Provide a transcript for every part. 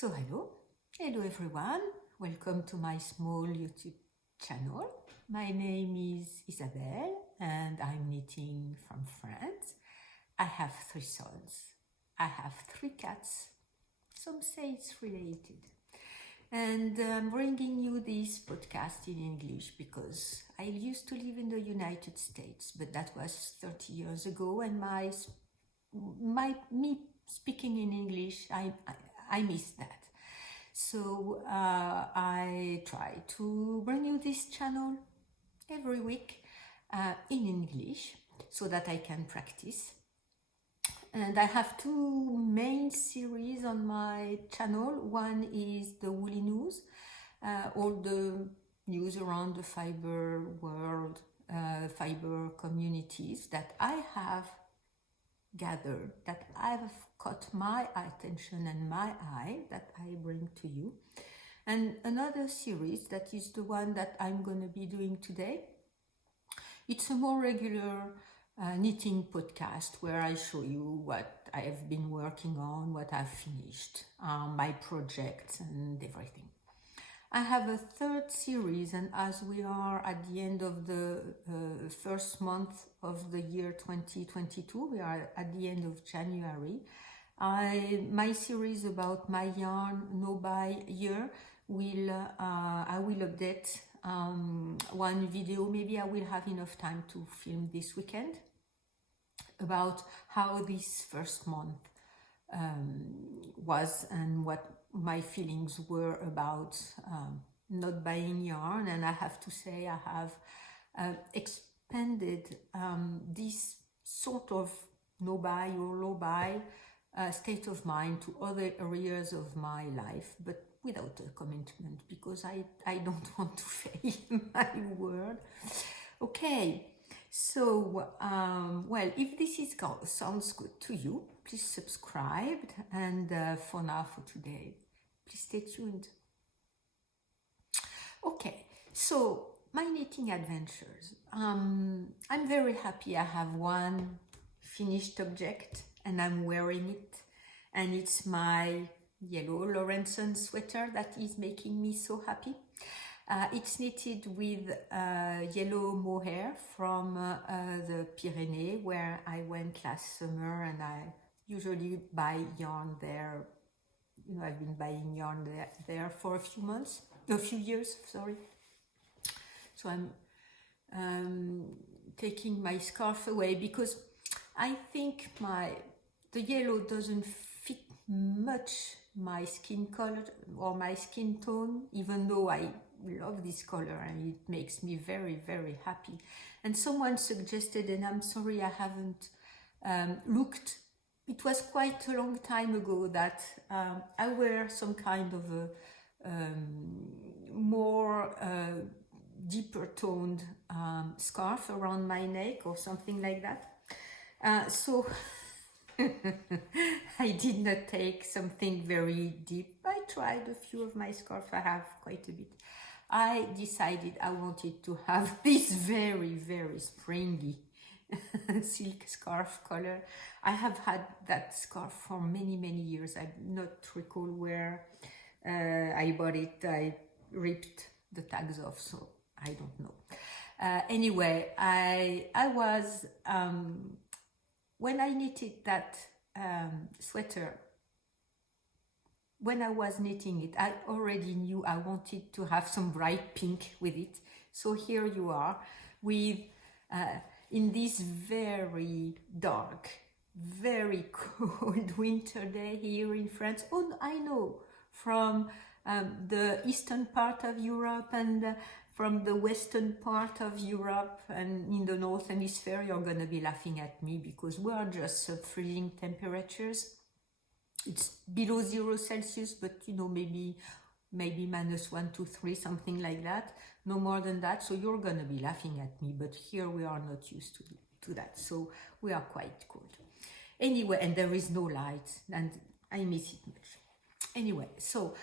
So hello everyone, welcome to my small YouTube channel. My name is Isabelle and I'm knitting from France. I have 3 sons, I have 3 cats, some say it's related. And I'm bringing you this podcast in English because I used to live in the United States, but that was 30 years ago, and me speaking in English, I miss that. So I try to bring you this channel every week in English so that I can practice. And I have 2 main series on my channel. One is the woolly news, all the news around the fiber world, fiber communities that I have gathered, that I've caught my attention and my eye, that I bring to you. And another series that is the one that I'm going to be doing today. It's a more regular knitting podcast where I show you what I have been working on, what I've finished, my projects and everything. I have a 3rd series, and as we are at the end of the first month of the year 2022, we are at the end of January, my series about my yarn no-buy year I will update one video. Maybe I will have enough time to film this weekend about how this first month was and what my feelings were about not buying yarn. And I have to say I have expanded this sort of no-buy or low-buy state of mind to other areas of my life, but without a commitment, because I don't want to fail my word. Okay, so well, if this sounds good to you, please subscribe, and for now, for today, please stay tuned. Okay, so my knitting adventures. I'm very happy I have one finished object and I'm wearing it, and it's my yellow Lawrenson sweater that is making me so happy. It's knitted with yellow mohair from the Pyrenees, where I went last summer, and I usually buy yarn there. You know, I've been buying yarn there for a few years, sorry. So I'm taking my scarf away because I think the yellow doesn't fit much my skin color or my skin tone, even though I love this color and it makes me very, very happy. And someone suggested, and I'm sorry I haven't looked, it was quite a long time ago, that I wear some kind of a more deeper toned scarf around my neck or something like that. So I did not take something very deep. I tried a few of my scarves, I have quite a bit. I decided I wanted to have this very, very springy silk scarf color. I have had that scarf for many, many years. I do not recall where I bought it. I ripped the tags off, so I don't know. Anyway, I was when I knitted that sweater, when I was knitting it, I already knew I wanted to have some bright pink with it. So here you are with, in this very dark, very cold winter day here in France. Oh, I know, from the eastern part of Europe and from the western part of Europe and in the northern hemisphere, you're going to be laughing at me because we are just sub-freezing temperatures. It's below 0 Celsius, but you know, maybe -1, 2, 3, something like that. No more than that. So you're going to be laughing at me, but here we are not used to that. So we are quite cold. Anyway, and there is no light, and I miss it much. Anyway, so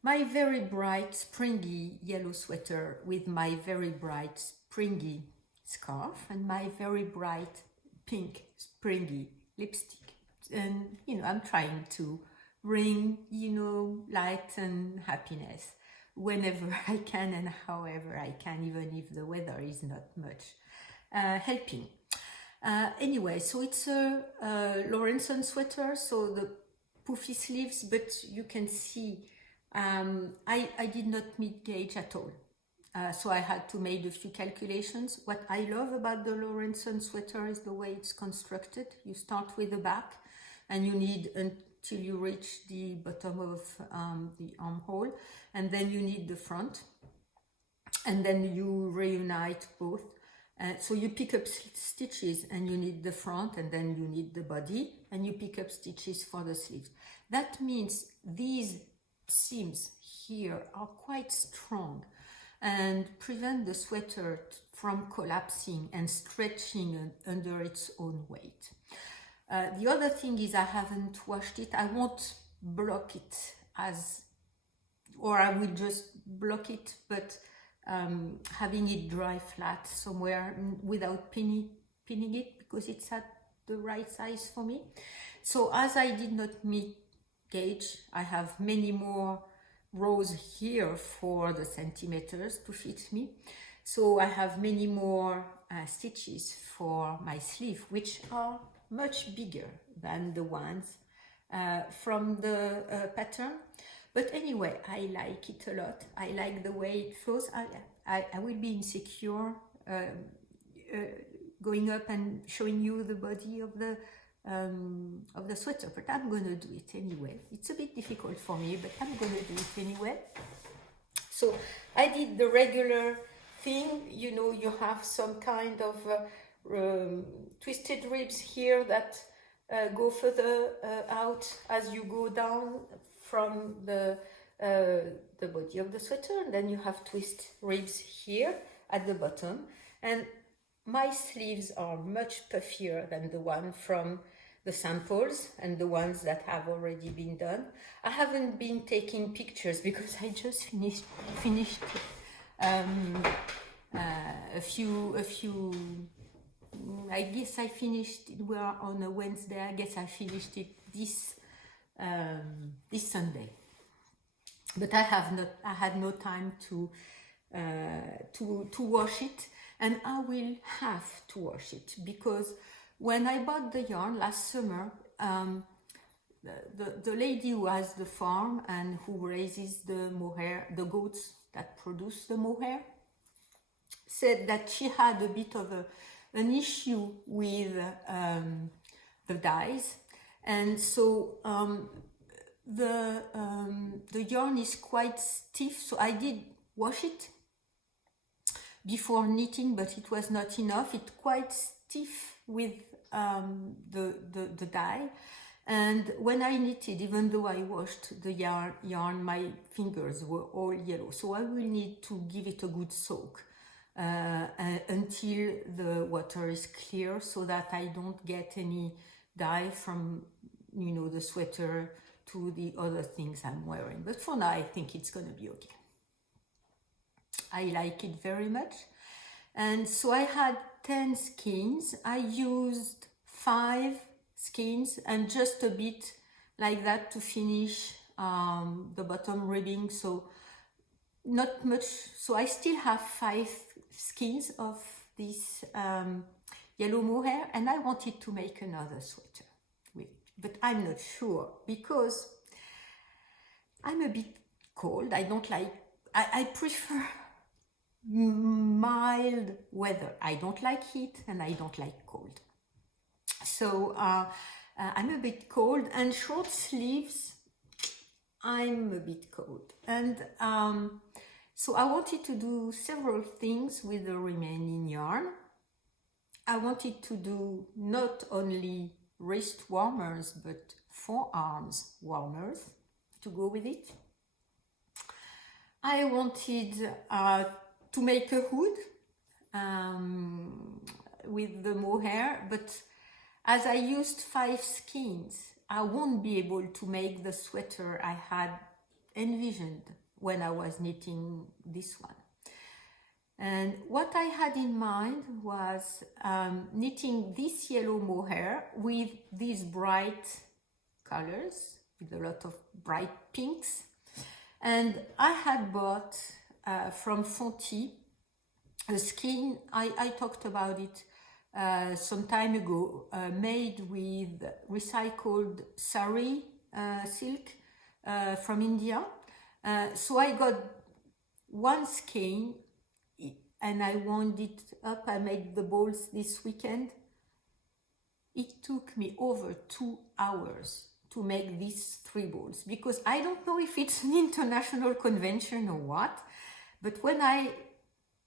my very bright springy yellow sweater with my very bright springy scarf and my very bright pink springy lipstick. And you know, I'm trying to bring, you know, light and happiness whenever I can and however I can, even if the weather is not much helping. Anyway, so it's a Lawrenson sweater, so the puffy sleeves, but you can see I did not meet gauge at all. So I had to make a few calculations. What I love about the Lawrenson sweater is the way it's constructed. You start with the back and you need until you reach the bottom of the armhole, and then you need the front, and then you reunite both. So you pick up stitches and you need the front, and then you need the body, and you pick up stitches for the sleeves. That means these seams here are quite strong and prevent the sweater from collapsing and stretching under its own weight. The other thing is I haven't washed it. I won't block it or I will just block it, but having it dry flat somewhere without pinning it, because it's at the right size for me. So as I did not meet gauge, I have many more rows here for the centimeters to fit me. So I have many more stitches for my sleeve, which are much bigger than the ones from the pattern. But anyway, I like it a lot. I like the way it flows. I will be insecure going up and showing you the body of the sweater, but I'm gonna do it anyway. It's a bit difficult for me, but I'm gonna do it anyway. So I did the regular thing, you know, you have some kind of twisted ribs here that go further out as you go down from the body of the sweater, and then you have twist ribs here at the bottom. And my sleeves are much puffier than the one from the samples and the ones that have already been done. I haven't been taking pictures because I just finished a few. I guess I finished it. We are on a Wednesday. I guess I finished it this Sunday. But I had no time to wash it, and I will have to wash it because when I bought the yarn last summer, the lady who has the farm and who raises the mohair, the goats that produce the mohair, said that she had a bit of an issue with the dyes, and so the yarn is quite stiff. So I did wash it before knitting, but it was not enough. It's quite stiff with the dye, and when I knitted, even though I washed the yarn, my fingers were all yellow. So I will need to give it a good soak until the water is clear, so that I don't get any dye from, you know, the sweater to the other things I'm wearing. But for now, I think it's gonna be okay. I like it very much. And so I had 10 skeins. I used 5 skeins and just a bit like that to finish the bottom ribbing. So not much. So I still have 5 skeins of this yellow mohair, and I wanted to make another sweater with it. But I'm not sure because I'm a bit cold. I don't like, I prefer mild weather. I don't like heat and I don't like cold. So I'm a bit cold, and short sleeves, I'm a bit cold. And so I wanted to do several things with the remaining yarn. I wanted to do not only wrist warmers, but forearms warmers to go with it. I wanted to make a hood with the mohair, but as I used 5 skeins, I won't be able to make the sweater I had envisioned when I was knitting this one. And what I had in mind was knitting this yellow mohair with these bright colors, with a lot of bright pinks. And I had bought from Fonty a skein, I talked about it some time ago, made with recycled sari silk from India. So I got one skein and I wound it up. I made the balls this weekend. It took me over 2 hours to make these 3 balls, because I don't know if it's an international convention or what, but when I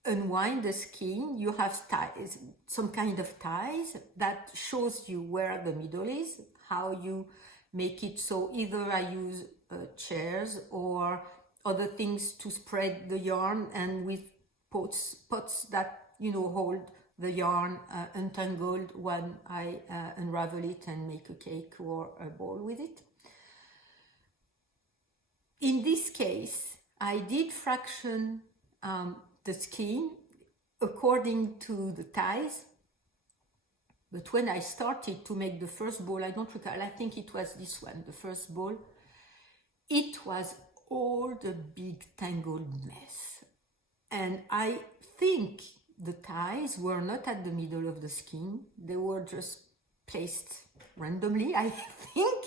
unwind the skein, you have ties, some kind of ties that shows you where the middle is, how you make it. So either I use chairs or other things to spread the yarn, and with pots that, you know, hold the yarn untangled when I unravel it and make a cake or a ball with it. In this case, I did fraction the skein according to the ties, but when I started to make the first ball, I don't recall, I think it was this one, the first ball, it was all the big tangled mess. And I think the ties were not at the middle of the skein, they were just placed randomly, I think.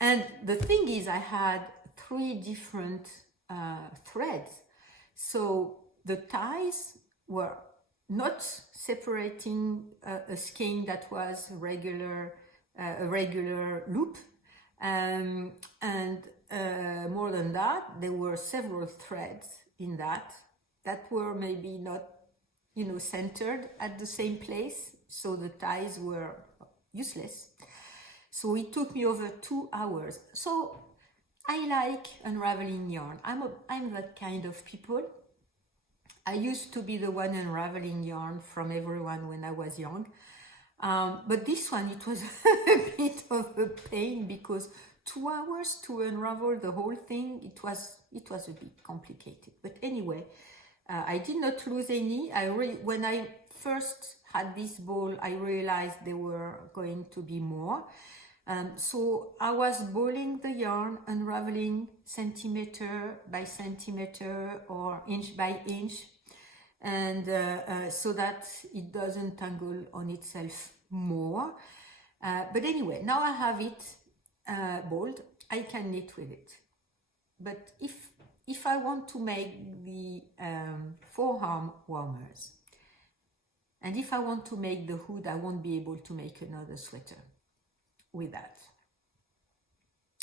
And the thing is, I had 3 different threads. So the ties were not separating a skein that was a regular loop. And more than that, there were several threads in that were maybe not, you know, centered at the same place. So the ties were useless. So it took me over 2 hours. So I like unraveling yarn. I'm that kind of people. I used to be the one unraveling yarn from everyone when I was young. But this one, it was a bit of a pain, because 2 hours to unravel the whole thing, it was a bit complicated. But anyway, I did not lose any. When I first had this ball, I realized there were going to be more. So I was balling the yarn, unraveling centimeter by centimeter or inch by inch, and so that it doesn't tangle on itself more. But anyway, now I have it balled, I can knit with it. But if I want to make the forearm warmers, and if I want to make the hood, I won't be able to make another sweater with that.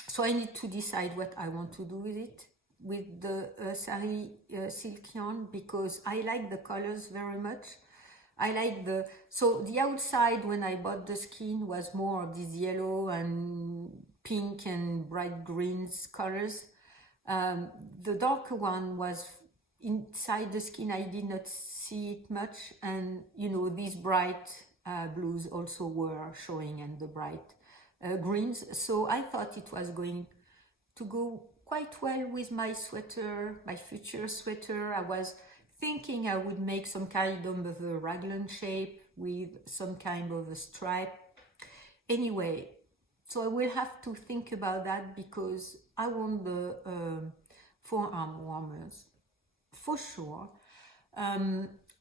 So I need to decide what I want to do with it, with the sari silk yarn, because I like the colors very much. I like so the outside, when I bought the skein, was more of these yellow and pink and bright greens colors. The darker one was inside the skein. I did not see it much, and you know, these bright blues also were showing, and the bright greens. So I thought it was going to go quite well with my sweater, my future sweater. I was thinking I would make some kind of a raglan shape with some kind of a stripe. Anyway, so I will have to think about that, because I want the forearm warmers for sure.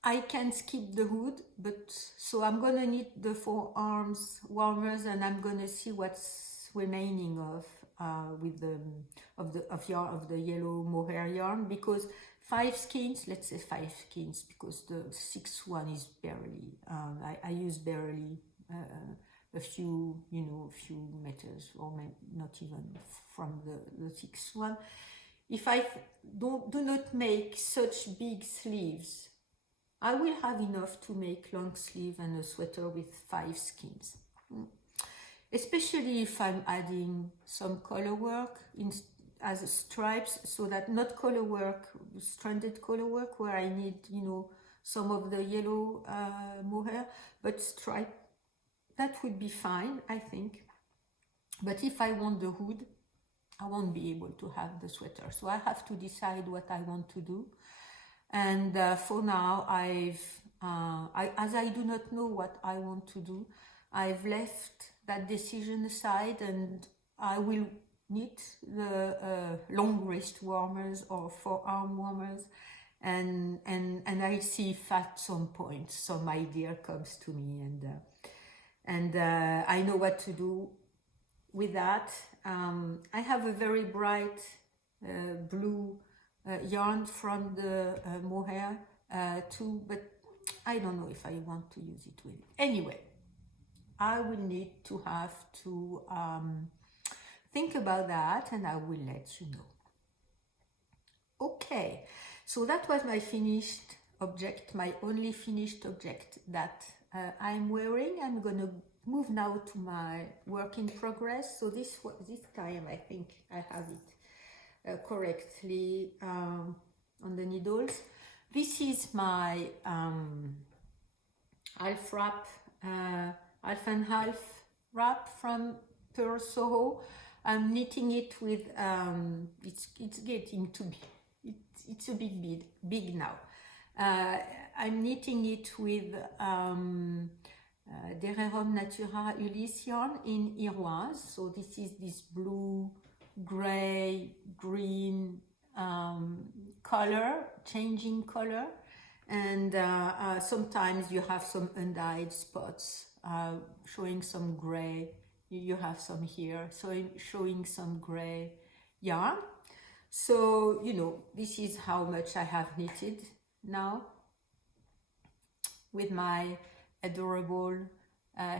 I can skip the hood, but so I'm gonna knit the forearms warmers, and I'm gonna see what's remaining of with the yellow mohair yarn, because 5 skeins, let's say 5 skeins, because the 6th one is barely. I use barely a few, you know, a few meters, or not even from the 6th one. If I do not make such big sleeves, I will have enough to make long sleeve and a sweater with 5 skeins. Especially if I'm adding some color work as stripes, so that not color work, stranded color work, where I need, you know, some of the yellow mohair, but stripe, that would be fine, I think. But if I want the hood, I won't be able to have the sweater. So I have to decide what I want to do. And for now, as I do not know what I want to do, I've left that decision aside, and I will knit the long wrist warmers or forearm warmers, and I see if at some point some idea comes to me, and I know what to do with that. I have a very bright blue yarn from the Mohair too, but I don't know if I want to use it with it. Anyway, I will need to have to think about that, and I will let you know. Okay, so that was my finished object, my only finished object that I'm wearing. I'm gonna move now to my work in progress. So this time I think I have it correctly on the needles. This is my half wrap, half and half wrap from Pearl Soho. I'm knitting it with it's getting to be it's a bit big now. I'm knitting it with Dererom Natura Ulysse yarn in Iroise. So this is this blue, gray, green color, changing color, and sometimes you have some undyed spots showing some gray. You have some here, so showing some gray yarn. So, you know, this is how much I have knitted now with my adorable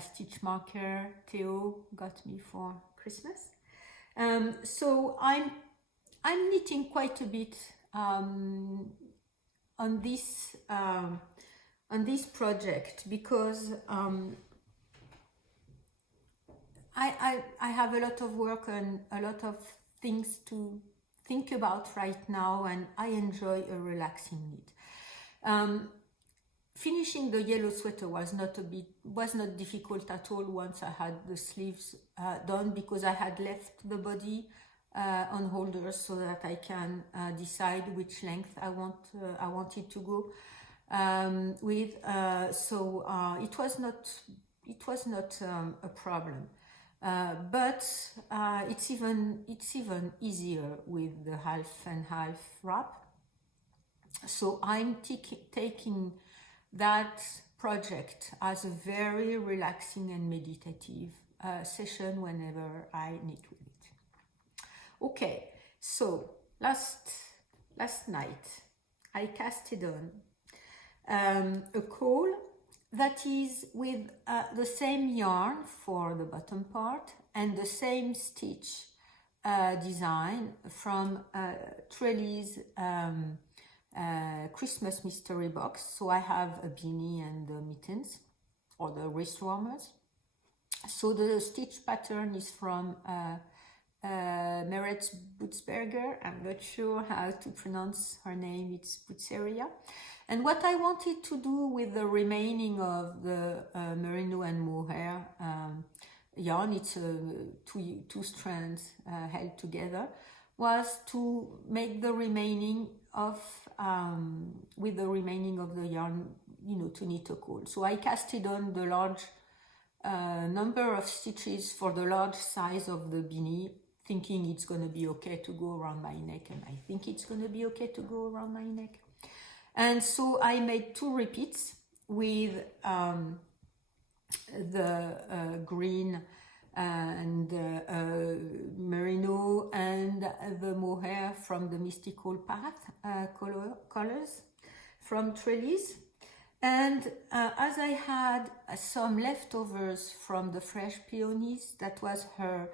stitch marker Theo got me for Christmas. So I'm knitting quite a bit on this project because I have a lot of work and a lot of things to think about right now, and I enjoy a relaxing knit. Finishing the yellow sweater was not difficult at all once I had the sleeves done, because I had left the body on holders so that I can decide which length I want it to go with. So it was not a problem. But it's even easier with the half and half wrap. So I'm taking that project as a very relaxing and meditative session whenever I knit with it. Okay, so last night I casted on a caul that is with the same yarn for the bottom part and the same stitch design from Trelly's Christmas mystery box. So I have a beanie and the mittens, or the wrist warmers. So the stitch pattern is from Meretz Butzberger. I'm not sure how to pronounce her name, it's Butzeria. And what I wanted to do with the remaining of the Merino and Mohair yarn, it's two strands held together, was to make the remaining of with the remaining of the yarn, you know, to knit a caul. So I casted on the large number of stitches for the large size of the beanie, thinking it's going to be okay to go around my neck, and I think it's going to be okay to go around my neck. And so I made 2 repeats with the green and merino and the mohair from the Mystical Path colors from Trellis. And as I had some leftovers from the Fresh Peonies, that was her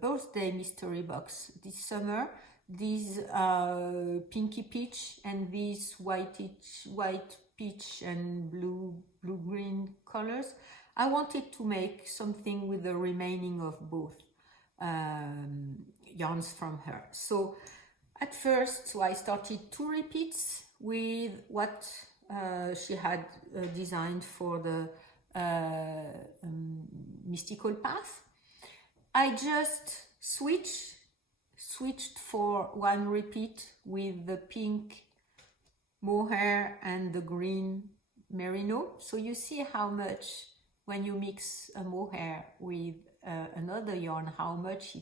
birthday mystery box this summer, these pinky peach and these white peach and blue-green colors, I wanted to make something with the remaining of both yarns from her. So at first, I started 2 repeats with what she had designed for the Mystical Path. I just switched for 1 repeat with the pink mohair and the green merino. So you see how much, when you mix a mohair with another yarn, how much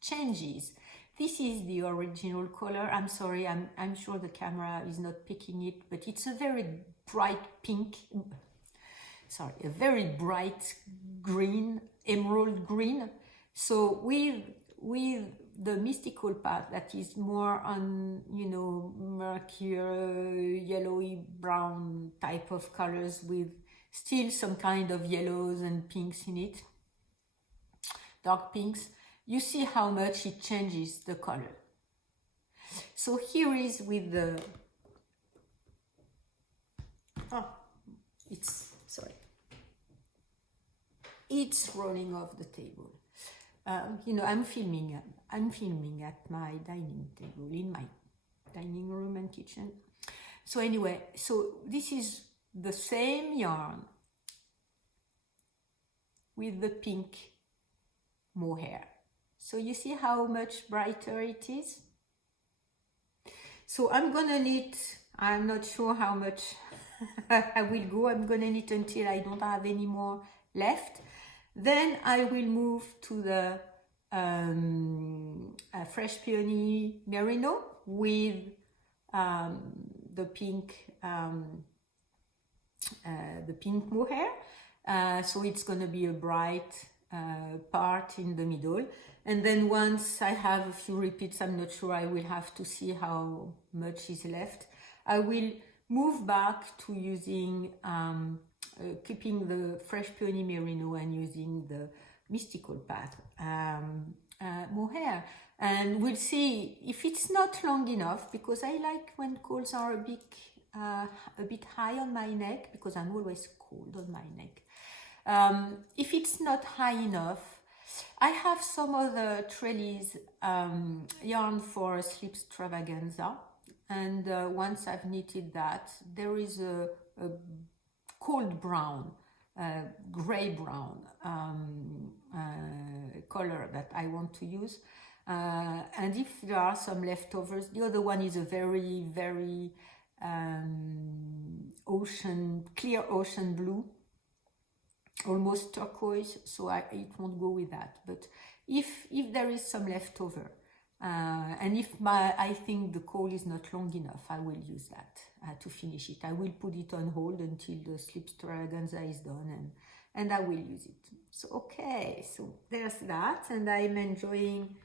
changes. This is the original color. I'm sorry, I'm sure the camera is not picking it, but it's a very bright pink, sorry, a very bright green, emerald green. So with the mystical part that is more on, you know, murkier, yellowy brown type of colors with still some kind of yellows and pinks in it, dark pinks, you see how much it changes the color. So here is with the, it's rolling off the table. You know, I'm filming at my dining table in my dining room and kitchen. So anyway, so this is the same yarn with the pink mohair. So you see how much brighter it is? So I'm gonna knit, I'm not sure how much I will go. I'm gonna knit until I don't have any more left. Then I will move to the Fresh Peony Merino with the pink mohair. So it's gonna be a bright part in the middle. And then once I have a few repeats, I'm not sure, I will have to see how much is left. I will move back to using keeping the Fresh Peony Merino and using the Mystical Path mohair, and we'll see if it's not long enough, because I like when coals are a bit high on my neck, because I'm always cold on my neck. If it's not high enough, I have some other trellis yarn for Sleep Extravaganza, and once I've knitted that, there is a cold brown, gray brown color that I want to use, and if there are some leftovers, the other one is a very, very clear ocean blue, almost turquoise, so it won't go with that. But if there is some leftover, and if I think the coal is not long enough, I will use that to finish it. I will put it on hold until the Sleep Extravaganza is done, and I will use it. So okay, so there's that, and I'm enjoying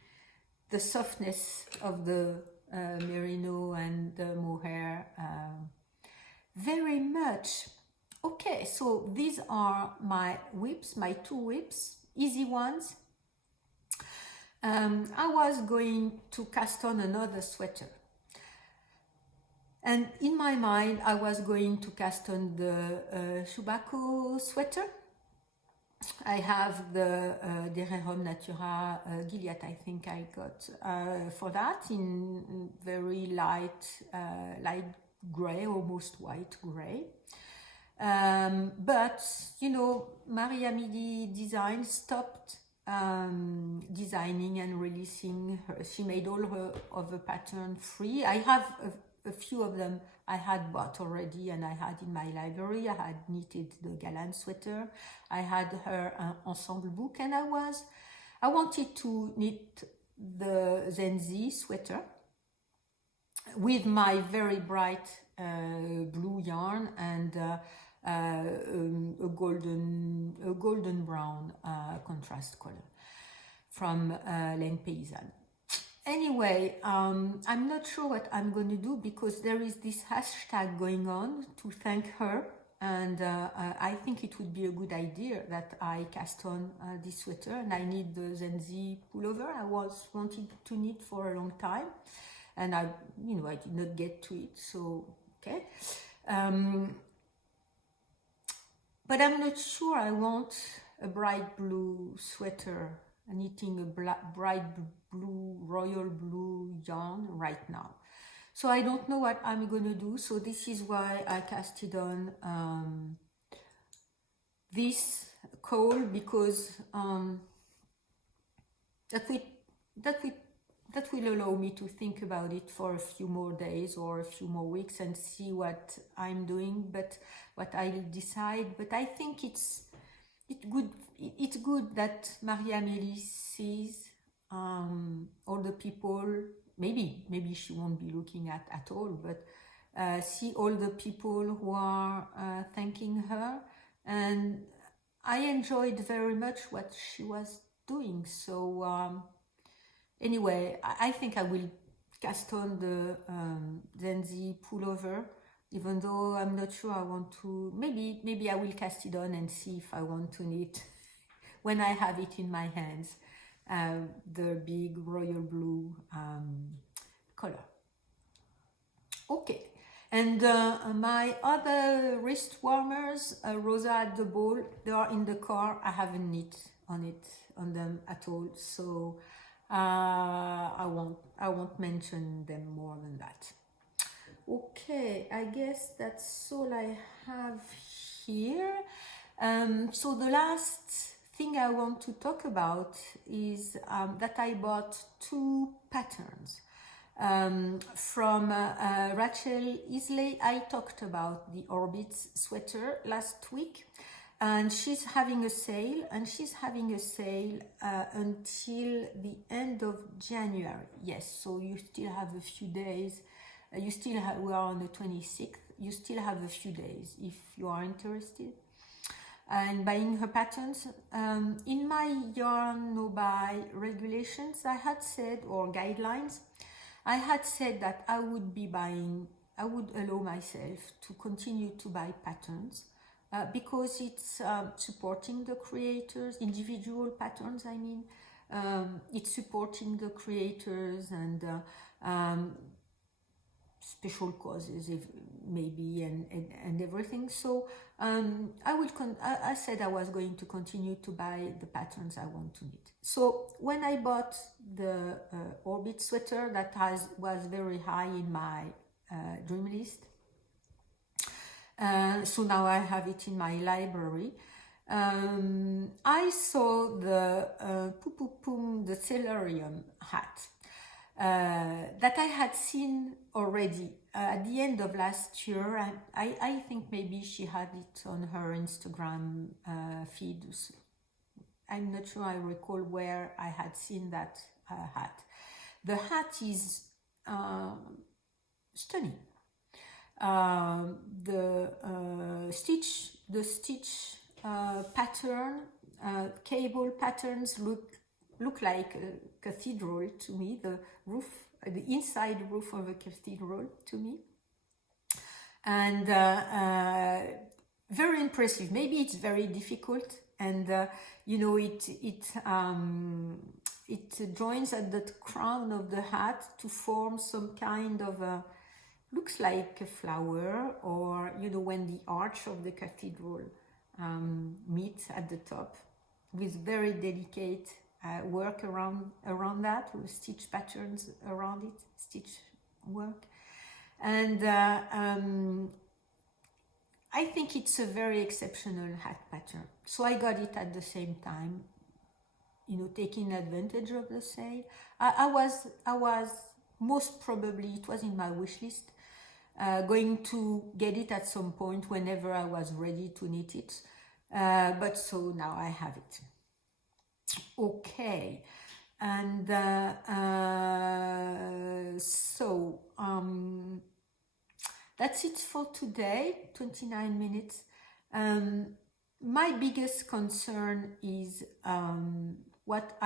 the softness of the merino and the mohair very much. Okay, so these are my whips, my two whips, easy ones. I was going to cast on another sweater, and in my mind I was going to cast on the Shubako sweater. I have the Derehom Natura Gilead, I think I got for that, in very light gray, almost white gray. But you know, Maria Midi Design stopped designing and releasing her. She made all her of the pattern free. I have a few of them I had bought already, and I had in my library. I had knitted the Galant sweater. I had her ensemble book, and I wanted to knit the Zenzi sweater with my very bright blue yarn and a golden brown contrast color from Laine Paysanne. Anyway, I'm not sure what I'm going to do, because there is this hashtag going on to thank her, and I think it would be a good idea that I cast on this sweater, and I need the Zenzi pullover. I was wanting to knit for a long time, and I did not get to it, so okay. But I'm not sure I want a bright blue sweater, knitting a bright blue, royal blue yarn right now. So I don't know what I'm going to do. So this is why I casted on this coal, because that will allow me to think about it for a few more days or a few more weeks and see what I'm doing, but what I'll decide. But I think it's good that Maria Amélie sees all the people, maybe she won't be looking at all, but see all the people who are thanking her. And I enjoyed very much what she was doing. So anyway, I think I will cast on the Zenzi pullover, even though I'm not sure I want to. Maybe I will cast it on and see if I want to knit when I have it in my hands, the big royal blue color. Okay, and my other wrist warmers, Rosa at the ball, they are in the car. I haven't knit on them at all, so I won't mention them more than that. Okay, I guess that's all I have here. So the last thing I want to talk about is that I bought 2 patterns from Rachel Isley. I talked about the Orbits sweater last week, and she's having a sale, until the end of January. Yes, so you still have a few days. We are on the 26th. You still have a few days if you are interested in buying her patterns. In my yarn no buy regulations, I had said, or guidelines, I had said that I would allow myself to continue to buy patterns because it's supporting the creators, individual patterns, I mean. It's supporting the creators and special causes, maybe, and everything. So I said I was going to continue to buy the patterns I want to knit. So when I bought the Orbit sweater that was very high in my dream list, so now I have it in my library. I saw the the Celerium hat that I had seen already at the end of last year, and I think maybe she had it on her Instagram feed. I'm not sure I recall where I had seen that hat. The hat is stunning. The stitch pattern, cable patterns look like a cathedral to me. The roof, the inside roof of a cathedral to me, and very impressive. Maybe it's very difficult, and it joins at the crown of the hat to form some kind of a, looks like a flower, or when the arch of the cathedral meets at the top, with very delicate work around that, with stitch patterns around it, stitch work. And I think it's a very exceptional hat pattern. So I got it at the same time, taking advantage of the sale. I was most probably, it was in my wish list, going to get it at some point whenever I was ready to knit it. But so now I have it. Okay, and so that's it for today. 29 minutes. My biggest concern is what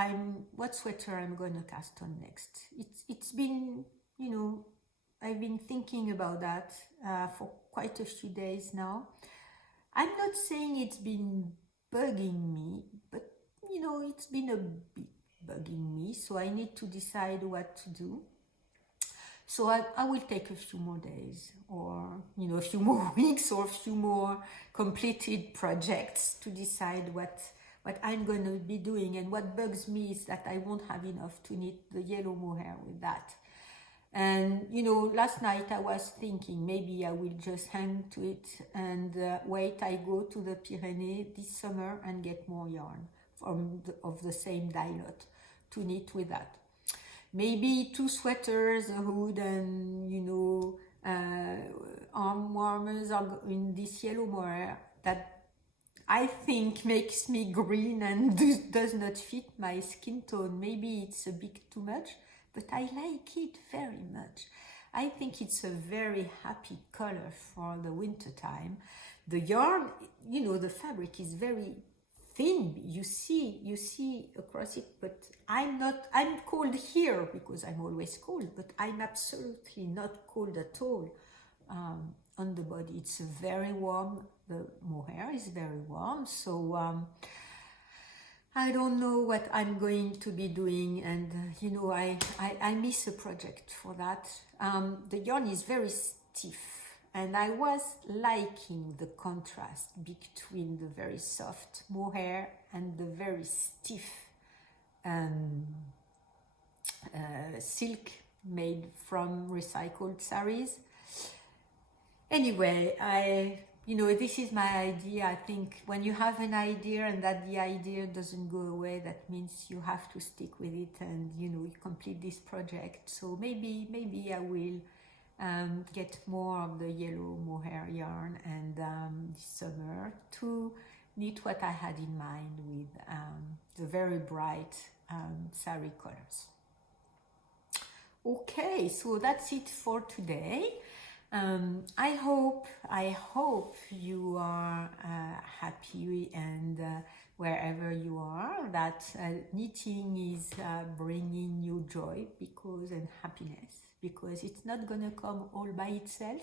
sweater I'm gonna cast on next. It's been, I've been thinking about that for quite a few days now. I'm not saying it's been bugging me, but it's been a bit bugging me, so I need to decide what to do. So I will take a few more days, or a few more weeks, or a few more completed projects to decide what I'm going to be doing. And what bugs me is that I won't have enough to knit the yellow mohair with that. And last night I was thinking maybe I will just hang to it and wait. I go to the Pyrenees this summer and get more yarn of the same dye lot to knit with that. Maybe 2 sweaters, a hood, and arm warmers are in this yellow mohair that I think makes me green and does not fit my skin tone. Maybe it's a bit too much, but I like it very much. I think it's a very happy color for the winter time. The yarn, you know, the fabric is very thin. You see across it, but I'm cold here because I'm always cold, but I'm absolutely not cold at all on the body. It's very warm. The mohair is very warm, so I don't know what I'm going to be doing, and you know, I miss a project for that. The yarn is very stiff, and I was liking the contrast between the very soft mohair and the very stiff silk made from recycled saris. Anyway, you know, this is my idea. I think when you have an idea and that the idea doesn't go away, that means you have to stick with it and, you know, you complete this project. So maybe I will get more of the yellow mohair yarn and this summer to knit what I had in mind with the very bright sari colors. Okay, so that's it for today. I hope you are happy and wherever you are, that knitting is bringing you joy and happiness, because it's not gonna come all by itself.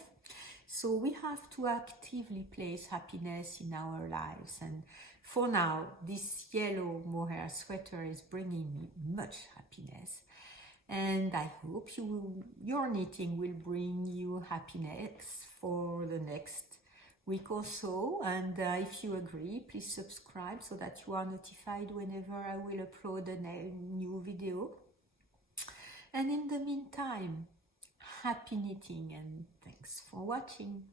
So we have to actively place happiness in our lives, and for now this yellow mohair sweater is bringing me much happiness. And I hope your knitting will bring you happiness for the next week or so. And if you agree, please subscribe so that you are notified whenever I will upload a new video. And in the meantime, happy knitting and thanks for watching.